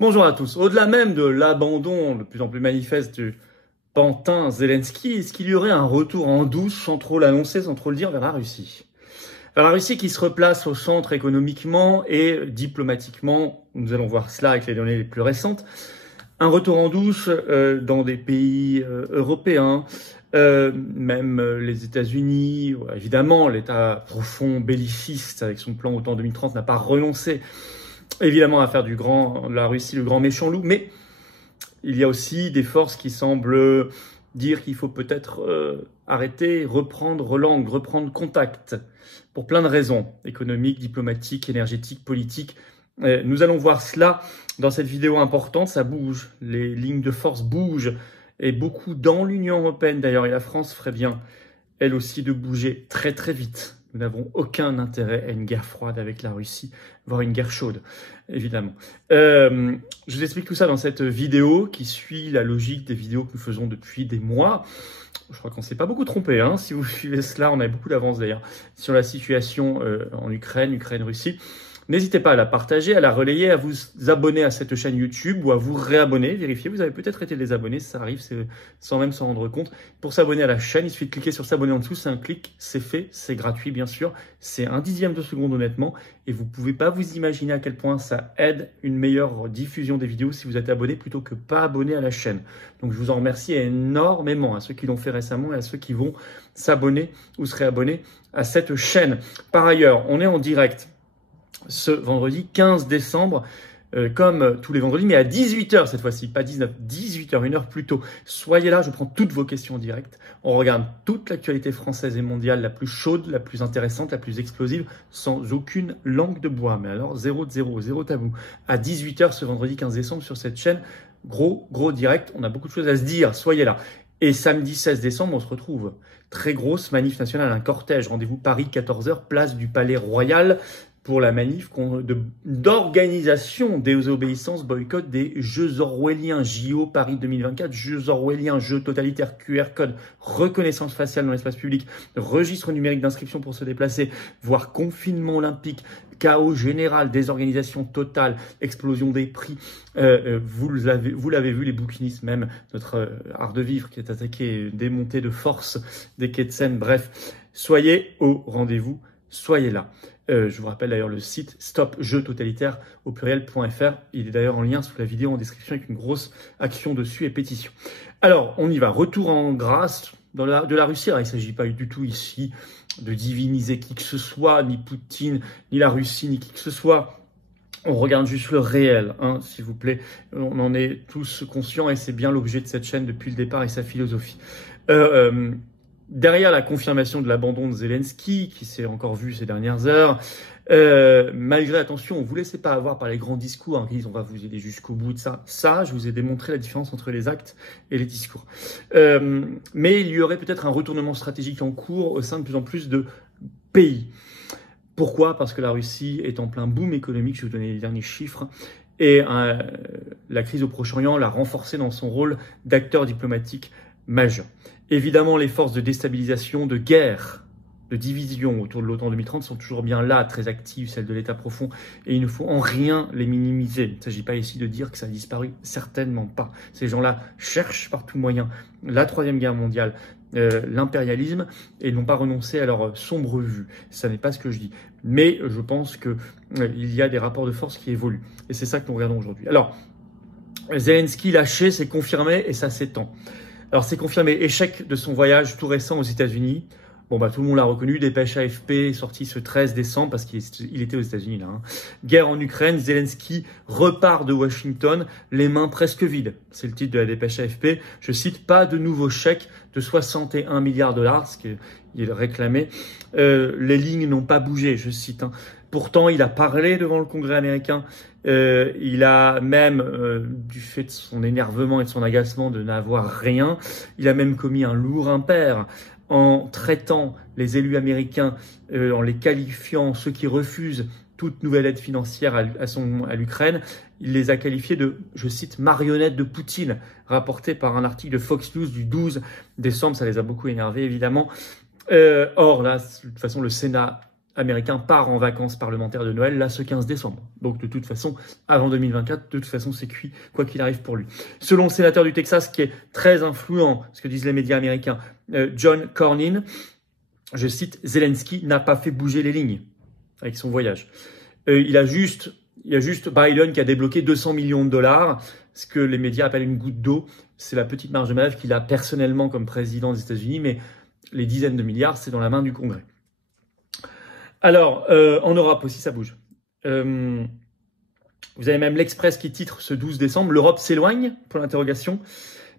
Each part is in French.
Bonjour à tous. Au-delà même de l'abandon de plus en plus manifeste du pantin Zelensky, est-ce qu'il y aurait un retour en douce, sans trop l'annoncer, sans trop le dire, vers la Russie? Vers la Russie qui se replace au centre économiquement et diplomatiquement. Nous allons voir cela avec les données les plus récentes. Un retour en douce dans des pays européens, même les États-Unis. Évidemment, l'État profond belliciste avec son plan OTAN 2030 n'a pas renoncé évidemment à faire de la Russie le grand méchant loup, mais il y a aussi des forces qui semblent dire qu'il faut peut-être arrêter, reprendre langue, reprendre contact, pour plein de raisons, économiques, diplomatiques, énergétiques, politiques. Nous allons voir cela dans cette vidéo importante, ça bouge, les lignes de force bougent, et beaucoup dans l'Union européenne d'ailleurs, et la France ferait bien, elle aussi, de bouger très très vite. Nous n'avons aucun intérêt à une guerre froide avec la Russie, voire une guerre chaude, évidemment. Je vous explique tout ça dans cette vidéo qui suit la logique des vidéos que nous faisons depuis des mois. Je crois qu'on ne s'est pas beaucoup trompé, hein. Si vous suivez cela, on a beaucoup d'avance d'ailleurs sur la situation en Ukraine, Russie. N'hésitez pas à la partager, à la relayer, à vous abonner à cette chaîne YouTube ou à vous réabonner, vérifier. Vous avez peut-être été désabonné, ça arrive sans même s'en rendre compte. Pour s'abonner à la chaîne, il suffit de cliquer sur s'abonner en dessous, c'est un clic, c'est fait, c'est gratuit bien sûr. C'est un dixième de seconde honnêtement et vous ne pouvez pas vous imaginer à quel point ça aide une meilleure diffusion des vidéos si vous êtes abonné plutôt que pas abonné à la chaîne. Donc je vous en remercie énormément à ceux qui l'ont fait récemment et à ceux qui vont s'abonner ou se réabonner à cette chaîne. Par ailleurs, on est en direct ce vendredi 15 décembre, comme tous les vendredis, mais à 18h cette fois-ci, pas 19, 18h, une heure plus tôt. Soyez là, je prends toutes vos questions en direct. On regarde toute l'actualité française et mondiale, la plus chaude, la plus intéressante, la plus explosive, sans aucune langue de bois. Mais alors, zéro tabou. À 18h ce vendredi 15 décembre sur cette chaîne, gros direct, on a beaucoup de choses à se dire, soyez là. Et samedi 16 décembre, on se retrouve. Très grosse manif nationale, un cortège, rendez-vous Paris 14h, place du Palais Royal, pour la manif d'organisation des obéissances boycott des Jeux orwelliens, JO Paris 2024, Jeux orwelliens, Jeux totalitaires, QR code, reconnaissance faciale dans l'espace public, registre numérique d'inscription pour se déplacer, voire confinement olympique, chaos général, désorganisation totale, explosion des prix. Vous l'avez vu, les bouquinistes, même notre art de vivre qui est attaqué, démonté de force des quais de Seine. Bref, soyez au rendez-vous, soyez là. Je vous rappelle d'ailleurs le site stopjeustotalitaire au pluriel.fr. Il est d'ailleurs en lien sous la vidéo en description avec une grosse action dessus et pétition. Alors, on y va. Retour en grâce de la Russie. Alors, il ne s'agit pas du tout ici de diviniser qui que ce soit, ni Poutine, ni la Russie, ni qui que ce soit. On regarde juste le réel, hein, s'il vous plaît. On en est tous conscients et c'est bien l'objet de cette chaîne depuis le départ et sa philosophie. Derrière la confirmation de l'abandon de Zelensky, qui s'est encore vu ces dernières heures, malgré, attention, on ne vous laissez pas avoir par les grands discours, hein, qui disent on va vous aider jusqu'au bout de ça. Ça, je vous ai démontré la différence entre les actes et les discours. Mais il y aurait peut-être un retournement stratégique en cours au sein de plus en plus de pays. Pourquoi? Parce que la Russie est en plein boom économique, je vais vous donner les derniers chiffres, et la crise au Proche-Orient l'a renforcé dans son rôle d'acteur diplomatique majeur. Évidemment, les forces de déstabilisation, de guerre, de division autour de l'OTAN 2030 sont toujours bien là, très actives, celles de l'État profond, et il ne faut en rien les minimiser. Il ne s'agit pas ici de dire que ça a disparu, certainement pas. Ces gens-là cherchent par tout moyen la Troisième Guerre mondiale, l'impérialisme, et n'ont pas renoncé à leur sombre vue. Ça n'est pas ce que je dis. Mais je pense qu'il y a des rapports de force qui évoluent, et c'est ça que nous regardons aujourd'hui. Alors, Zelensky lâché, c'est confirmé, et ça s'étend. Alors, c'est confirmé, échec de son voyage tout récent aux États-Unis. Bon, tout le monde l'a reconnu, dépêche AFP sortie ce 13 décembre parce qu'il était aux États-Unis là. Hein. Guerre en Ukraine, Zelensky repart de Washington, les mains presque vides. C'est le titre de la dépêche AFP. Je cite, pas de nouveau chèque de 61 milliards $, ce qu'il réclamait. Les lignes n'ont pas bougé, je cite. Hein. Pourtant, il a parlé devant le Congrès américain. Il a même, du fait de son énervement et de son agacement de n'avoir rien, il a même commis un lourd impair en traitant les élus américains, en les qualifiant, ceux qui refusent toute nouvelle aide financière à l'Ukraine. Il les a qualifiés de, je cite, marionnettes de Poutine, rapporté par un article de Fox News du 12 décembre. Ça les a beaucoup énervés, évidemment. Or, là, de toute façon, le Sénat américain part en vacances parlementaires de Noël, là, ce 15 décembre. Donc, de toute façon, avant 2024, de toute façon, c'est cuit, quoi qu'il arrive pour lui. Selon le sénateur du Texas, qui est très influent, ce que disent les médias américains, John Cornyn, je cite, Zelensky n'a pas fait bouger les lignes avec son voyage. Il y a juste Biden qui a débloqué 200 millions de dollars, ce que les médias appellent une goutte d'eau. C'est la petite marge de manœuvre qu'il a personnellement comme président des États-Unis, mais les dizaines de milliards, c'est dans la main du Congrès. Alors, en Europe aussi, ça bouge. Vous avez même l'Express qui titre ce 12 décembre, l'Europe s'éloigne, pour l'interrogation,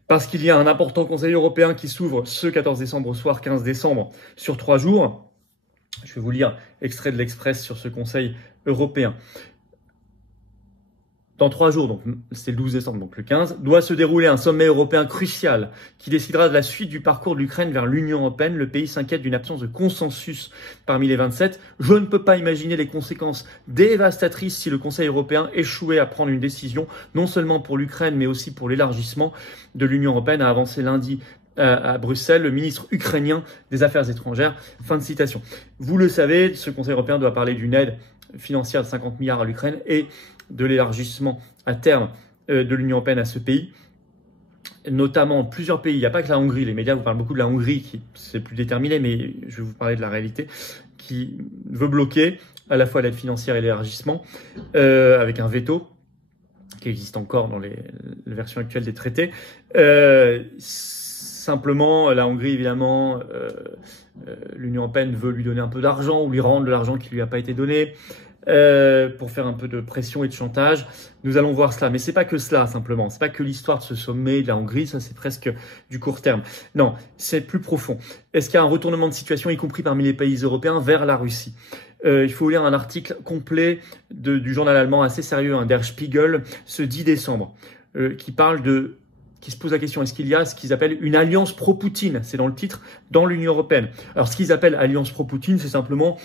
parce qu'il y a un important Conseil européen qui s'ouvre ce 14 décembre au soir 15 décembre sur 3 jours. Je vais vous lire extrait de l'Express sur ce Conseil européen. Dans 3 jours, donc c'est le 12 décembre, donc le 15, doit se dérouler un sommet européen crucial qui décidera de la suite du parcours de l'Ukraine vers l'Union européenne. Le pays s'inquiète d'une absence de consensus parmi les 27. Je ne peux pas imaginer les conséquences dévastatrices si le Conseil européen échouait à prendre une décision, non seulement pour l'Ukraine, mais aussi pour l'élargissement de l'Union européenne, a avancé lundi à Bruxelles, le ministre ukrainien des Affaires étrangères. Fin de citation. Vous le savez, ce Conseil européen doit parler d'une aide financière de 50 milliards à l'Ukraine et de l'élargissement à terme de l'Union européenne à ce pays, notamment plusieurs pays. Il n'y a pas que la Hongrie. Les médias vous parlent beaucoup de la Hongrie, qui c'est plus déterminé, mais je vais vous parler de la réalité, qui veut bloquer à la fois l'aide financière et l'élargissement avec un veto qui existe encore dans les versions actuelles des traités. Simplement, la Hongrie, évidemment, l'Union européenne veut lui donner un peu d'argent ou lui rendre de l'argent qui lui a pas été donné pour faire un peu de pression et de chantage. Nous allons voir cela. Mais c'est pas que cela, simplement. C'est pas que l'histoire de ce sommet de la Hongrie. Ça, c'est presque du court terme. Non, c'est plus profond. Est-ce qu'il y a un retournement de situation, y compris parmi les pays européens, vers la Russie? Il faut lire un article complet du journal allemand assez sérieux, Der Spiegel, ce 10 décembre, qui se pose la question, est-ce qu'il y a ce qu'ils appellent une alliance pro-Poutine, c'est dans le titre, dans l'Union européenne. Alors ce qu'ils appellent alliance pro-Poutine, c'est simplement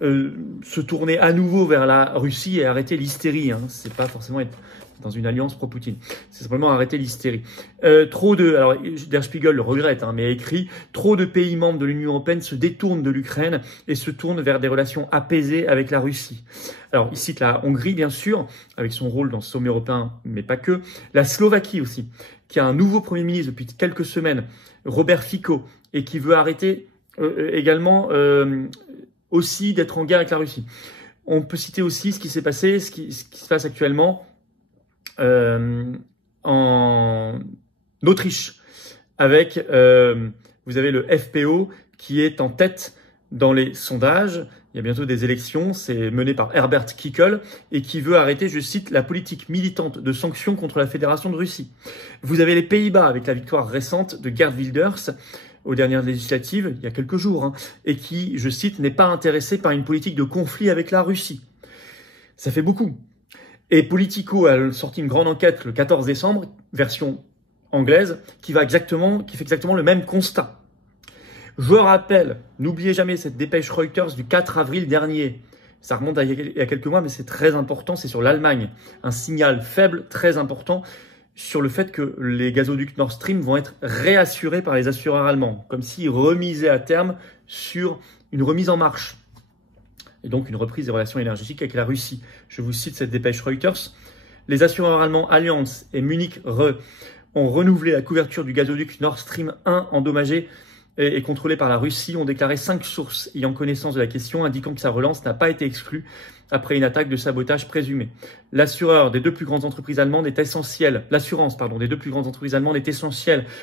se tourner à nouveau vers la Russie et arrêter l'hystérie. C'est pas forcément être dans une alliance pro-Poutine, c'est simplement arrêter l'hystérie. Alors Der Spiegel le regrette, mais écrit, trop de pays membres de l'Union européenne se détournent de l'Ukraine et se tournent vers des relations apaisées avec la Russie. Alors il cite la Hongrie, bien sûr, avec son rôle dans ce sommet européen, mais pas que. La Slovaquie aussi, qui a un nouveau Premier ministre depuis quelques semaines, Robert Fico, et qui veut arrêter également aussi d'être en guerre avec la Russie. On peut citer aussi ce qui s'est passé, ce qui se passe actuellement en Autriche, avec, vous avez le FPO qui est en tête dans les sondages. Il y a bientôt des élections, c'est mené par Herbert Kickl et qui veut arrêter, je cite, la politique militante de sanctions contre la Fédération de Russie. Vous avez les Pays-Bas avec la victoire récente de Geert Wilders aux dernières législatives, il y a quelques jours, et qui, je cite, n'est pas intéressé par une politique de conflit avec la Russie. Ça fait beaucoup. Et Politico a sorti une grande enquête le 14 décembre, version anglaise, qui fait exactement le même constat. Je rappelle, n'oubliez jamais cette dépêche Reuters du 4 avril dernier. Ça remonte à il y a quelques mois, mais c'est très important, c'est sur l'Allemagne. Un signal faible, très important, sur le fait que les gazoducs Nord Stream vont être réassurés par les assureurs allemands, comme s'ils remisaient à terme sur une remise en marche. Et donc une reprise des relations énergétiques avec la Russie. Je vous cite cette dépêche Reuters. Les assureurs allemands Allianz et Munich Re ont renouvelé la couverture du gazoduc Nord Stream 1 endommagé et contrôlé par la Russie, ont déclaré 5 sources ayant connaissance de la question, indiquant que sa relance n'a pas été exclue après une attaque de sabotage présumée. L'assurance des deux plus grandes entreprises allemandes est essentielle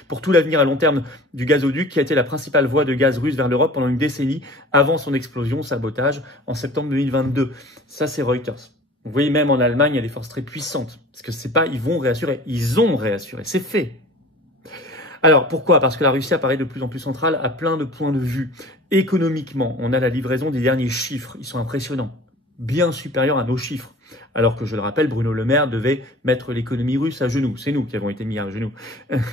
pour tout l'avenir à long terme du gazoduc, qui a été la principale voie de gaz russe vers l'Europe pendant une décennie avant son explosion, sabotage, en septembre 2022. Ça, c'est Reuters. Vous voyez, même en Allemagne, il y a des forces très puissantes. Parce que c'est pas, ils vont réassurer. Ils ont réassuré. C'est fait. Alors, pourquoi? Parce que la Russie apparaît de plus en plus centrale à plein de points de vue. Économiquement, on a la livraison des derniers chiffres. Ils sont impressionnants. Bien supérieurs à nos chiffres. Alors que, je le rappelle, Bruno Le Maire devait mettre l'économie russe à genoux. C'est nous qui avons été mis à genoux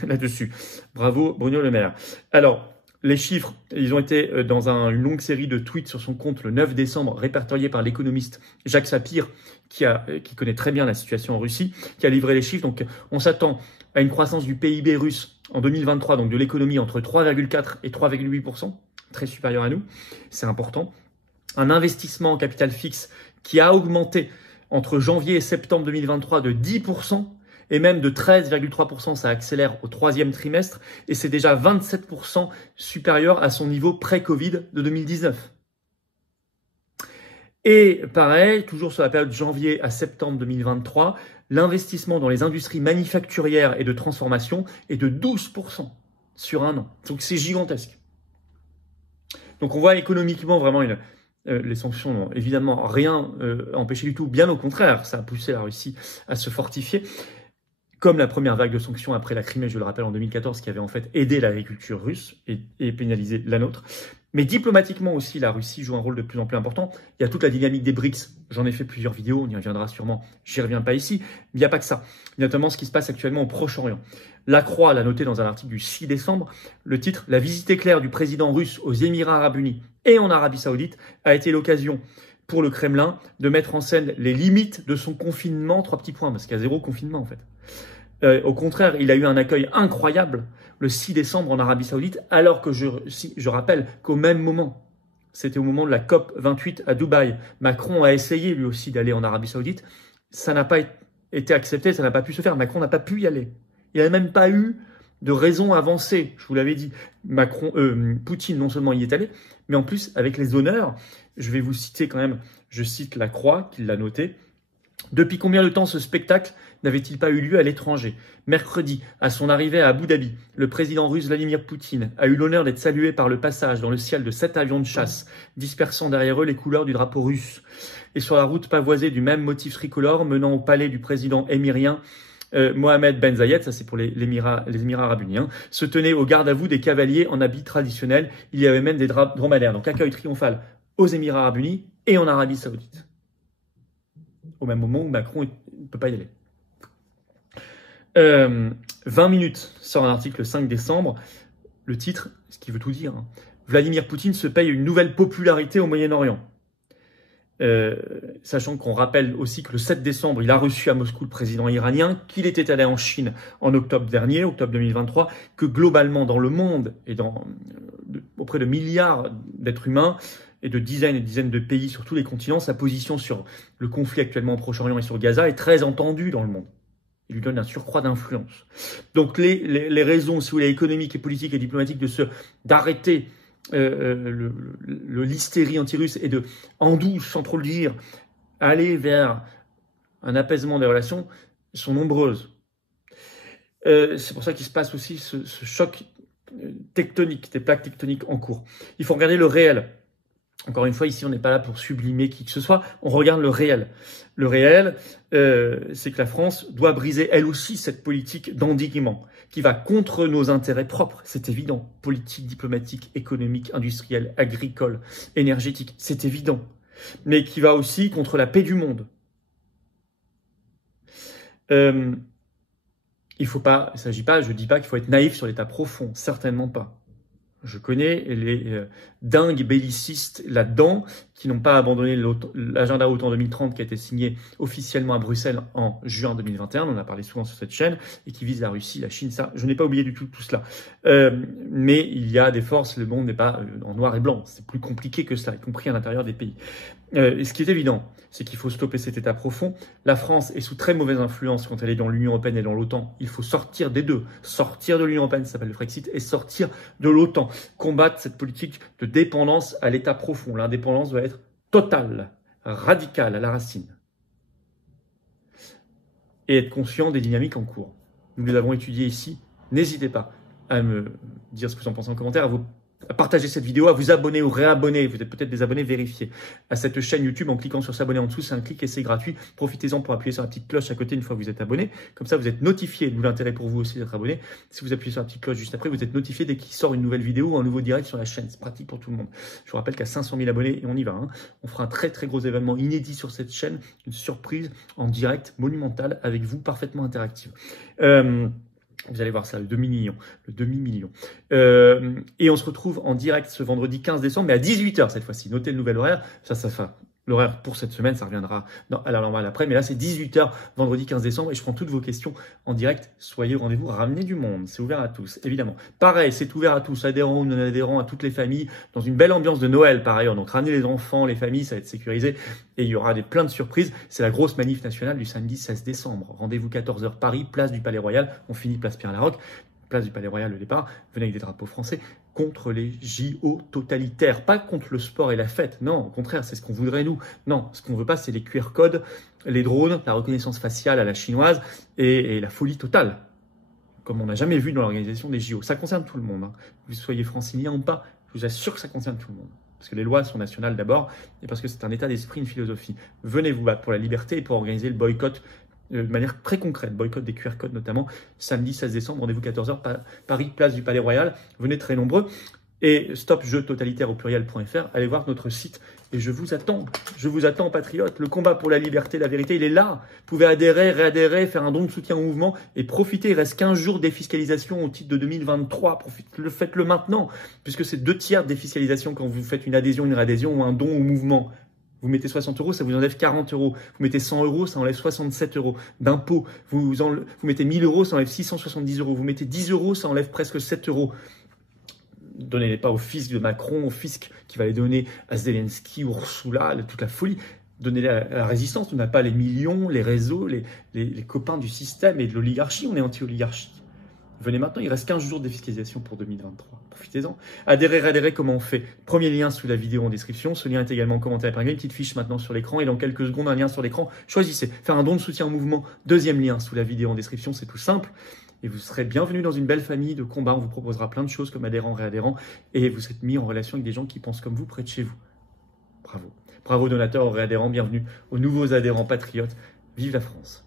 là-dessus. Bravo, Bruno Le Maire. Alors, les chiffres, ils ont été dans une longue série de tweets sur son compte le 9 décembre, répertoriés par l'économiste Jacques Sapir, qui connaît très bien la situation en Russie, qui a livré les chiffres. Donc, on s'attend à une croissance du PIB russe en 2023, donc de l'économie, entre 3,4 et 3,8%, très supérieure à nous. C'est important. un investissement en capital fixe qui a augmenté entre janvier et septembre 2023 de 10%, et même de 13,3%, ça accélère au troisième trimestre, et c'est déjà 27% supérieur à son niveau pré-Covid de 2019. Et pareil, toujours sur la période de janvier à septembre 2023, l'investissement dans les industries manufacturières et de transformation est de 12% sur un an. Donc c'est gigantesque. Donc on voit économiquement vraiment les sanctions n'ont évidemment rien empêché du tout, bien au contraire, ça a poussé la Russie à se fortifier, comme la première vague de sanctions après la Crimée, je le rappelle, en 2014, qui avait en fait aidé l'agriculture russe et pénalisé la nôtre. Mais diplomatiquement aussi, la Russie joue un rôle de plus en plus important. Il y a toute la dynamique des BRICS. J'en ai fait plusieurs vidéos, on y reviendra sûrement, j'y reviens pas ici. Mais il n'y a pas que ça. Il y a notamment ce qui se passe actuellement au Proche-Orient. La Croix l'a noté dans un article du 6 décembre. Le titre « La visite éclair du président russe aux Émirats Arabes Unis et en Arabie Saoudite a été l'occasion pour le Kremlin de mettre en scène les limites de son confinement ». 3 petits points, parce qu'il y a 0 confinement en fait. Au contraire, il a eu un accueil incroyable le 6 décembre en Arabie Saoudite, alors que je rappelle qu'au même moment, c'était au moment de la COP 28 à Dubaï, Macron a essayé lui aussi d'aller en Arabie Saoudite. Ça n'a pas été accepté, ça n'a pas pu se faire. Macron n'a pas pu y aller. Il n'a même pas eu de raison avancée. Je vous l'avais dit, Poutine non seulement y est allé, mais en plus avec les honneurs. Je vais vous citer quand même, je cite la Croix, qui l'a noté. Depuis combien de temps ce spectacle n'avait-il pas eu lieu à l'étranger? Mercredi, à son arrivée à Abu Dhabi, le président russe Vladimir Poutine a eu l'honneur d'être salué par le passage dans le ciel de 7 avions de chasse, dispersant derrière eux les couleurs du drapeau russe. Et sur la route pavoisée du même motif tricolore menant au palais du président émirien Mohamed Ben Zayed, ça c'est pour les Émirats Arabes Unis, se tenaient au garde à vous des cavaliers en habits traditionnels. Il y avait même des dromadaires. Donc accueil triomphal aux Émirats Arabes Unis et en Arabie Saoudite. Au même moment où Macron ne peut pas y aller. 20 minutes sort un article le 5 décembre. Le titre, ce qui veut tout dire, Vladimir Poutine se paye une nouvelle popularité au Moyen-Orient. Sachant qu'on rappelle aussi que le 7 décembre, il a reçu à Moscou le président iranien, qu'il était allé en Chine en octobre dernier, octobre 2023, que globalement dans le monde et auprès de milliards d'êtres humains, et de dizaines et dizaines de pays sur tous les continents, sa position sur le conflit actuellement au Proche-Orient et sur Gaza est très entendue dans le monde. Il lui donne un surcroît d'influence. Donc les raisons, si vous voulez, économiques et politiques et diplomatiques d'arrêter l'hystérie anti-russe et de, en douce, sans trop le dire, aller vers un apaisement des relations sont nombreuses. C'est pour ça qu'il se passe aussi ce choc tectonique, des plaques tectoniques en cours. Il faut regarder le réel. Encore une fois, ici, on n'est pas là pour sublimer qui que ce soit. On regarde le réel. Le réel, c'est que la France doit briser, elle aussi, cette politique d'endiguement qui va contre nos intérêts propres. C'est évident. Politique, diplomatique, économique, industrielle, agricole, énergétique. C'est évident. Mais qui va aussi contre la paix du monde. Il s'agit pas, je dis pas qu'il faut être naïf sur l'état profond. Certainement pas. Je connais les dingues bellicistes là-dedans qui n'ont pas abandonné l'agenda OTAN 2030 qui a été signé officiellement à Bruxelles en juin 2021. On en a parlé souvent sur cette chaîne et qui vise la Russie, la Chine. Ça, je n'ai pas oublié du tout cela. Mais il y a des forces, le monde n'est pas en noir et blanc. C'est plus compliqué que cela, y compris à l'intérieur des pays. Et ce qui est évident, c'est qu'il faut stopper cet état profond. La France est sous très mauvaise influence quand elle est dans l'Union européenne et dans l'OTAN. Il faut sortir des deux. Sortir de l'Union européenne, ça s'appelle le Frexit, et sortir de l'OTAN. Combattre cette politique de dépendance à l'état profond. L'indépendance doit être totale, radicale, à la racine. Et être conscient des dynamiques en cours. Nous les avons étudiées ici. N'hésitez pas à me dire ce que vous en pensez en commentaire, à partager cette vidéo, à vous abonner ou réabonner, vous êtes peut-être des abonnés vérifiés, à cette chaîne YouTube en cliquant sur s'abonner en dessous, c'est un clic et c'est gratuit. Profitez-en pour appuyer sur la petite cloche à côté une fois que vous êtes abonné. Comme ça, vous êtes notifié, d'où l'intérêt pour vous aussi d'être abonné. Si vous appuyez sur la petite cloche juste après, vous êtes notifié dès qu'il sort une nouvelle vidéo ou un nouveau direct sur la chaîne. C'est pratique pour tout le monde. Je vous rappelle qu'à 500 000 abonnés, et on y va, on fera un très très gros événement inédit sur cette chaîne, une surprise en direct monumentale avec vous, parfaitement interactive. Vous allez voir ça, le demi-million. Et on se retrouve en direct ce vendredi 15 décembre, mais à 18 h cette fois-ci. Notez le nouvel horaire, ça L'horaire pour cette semaine, ça reviendra à la normale après. Mais là, c'est 18 h, vendredi 15 décembre. Et je prends toutes vos questions en direct. Soyez au rendez-vous. Ramenez du monde. C'est ouvert à tous, évidemment. Pareil, c'est ouvert à tous, adhérents ou non-adhérents, à toutes les familles. Dans une belle ambiance de Noël, par ailleurs. Donc, ramenez les enfants, les familles, ça va être sécurisé. Et il y aura plein de surprises. C'est la grosse manif nationale du samedi 16 décembre. Rendez-vous 14 h Paris, place du Palais Royal. On finit place Pierre-Laroque. Place du Palais Royal, le départ. Venez avec des drapeaux français contre les JO totalitaires. Pas contre le sport et la fête. Non, au contraire, c'est ce qu'on voudrait nous. Non, ce qu'on veut pas, c'est les QR codes, les drones, la reconnaissance faciale à la chinoise et la folie totale. Comme on n'a jamais vu dans l'organisation des JO. Ça concerne tout le monde. Hein. Que vous soyez francilien ou pas, je vous assure que ça concerne tout le monde. Parce que les lois sont nationales d'abord et parce que c'est un état d'esprit, une philosophie. Venez vous battre pour la liberté et pour organiser le boycott de manière très concrète, boycott des QR codes notamment, samedi 16 décembre, rendez-vous 14 h, Paris, place du Palais Royal, venez très nombreux, et stopjeuxtotalitaire au pluriel.fr, allez voir notre site, et je vous attends, patriotes, le combat pour la liberté, la vérité, il est là, vous pouvez adhérer, réadhérer, faire un don de soutien au mouvement, et profitez, il reste 15 jours de défiscalisation au titre de 2023, faites-le maintenant, puisque c'est 2 tiers de défiscalisation quand vous faites une adhésion, une réadhésion ou un don au mouvement. Vous mettez 60 €, ça vous enlève 40 €. Vous mettez 100 €, ça enlève 67 € d'impôts. Vous mettez 1000 €, ça enlève 670 €. Vous mettez 10 €, ça enlève presque 7 €. Donnez-les pas au fisc de Macron, au fisc qui va les donner à Zelensky, Ursula, toute la folie. Donnez-les à la résistance. On n'a pas les millions, les réseaux, les copains du système et de l'oligarchie. On est anti-oligarchie. Venez maintenant, il reste 15 jours de défiscalisation pour 2023. Profitez-en. Adhérez, comment on fait? Premier lien sous la vidéo en description. Ce lien est également en commentaire épinglé. Une petite fiche maintenant sur l'écran. Et dans quelques secondes, un lien sur l'écran. Choisissez. Faire un don de soutien au mouvement. Deuxième lien sous la vidéo en description. C'est tout simple. Et vous serez bienvenus dans une belle famille de combat. On vous proposera plein de choses comme adhérents, réadhérents. Et vous serez mis en relation avec des gens qui pensent comme vous près de chez vous. Bravo. Bravo donateurs, réadhérents. Bienvenue aux nouveaux adhérents patriotes. Vive la France.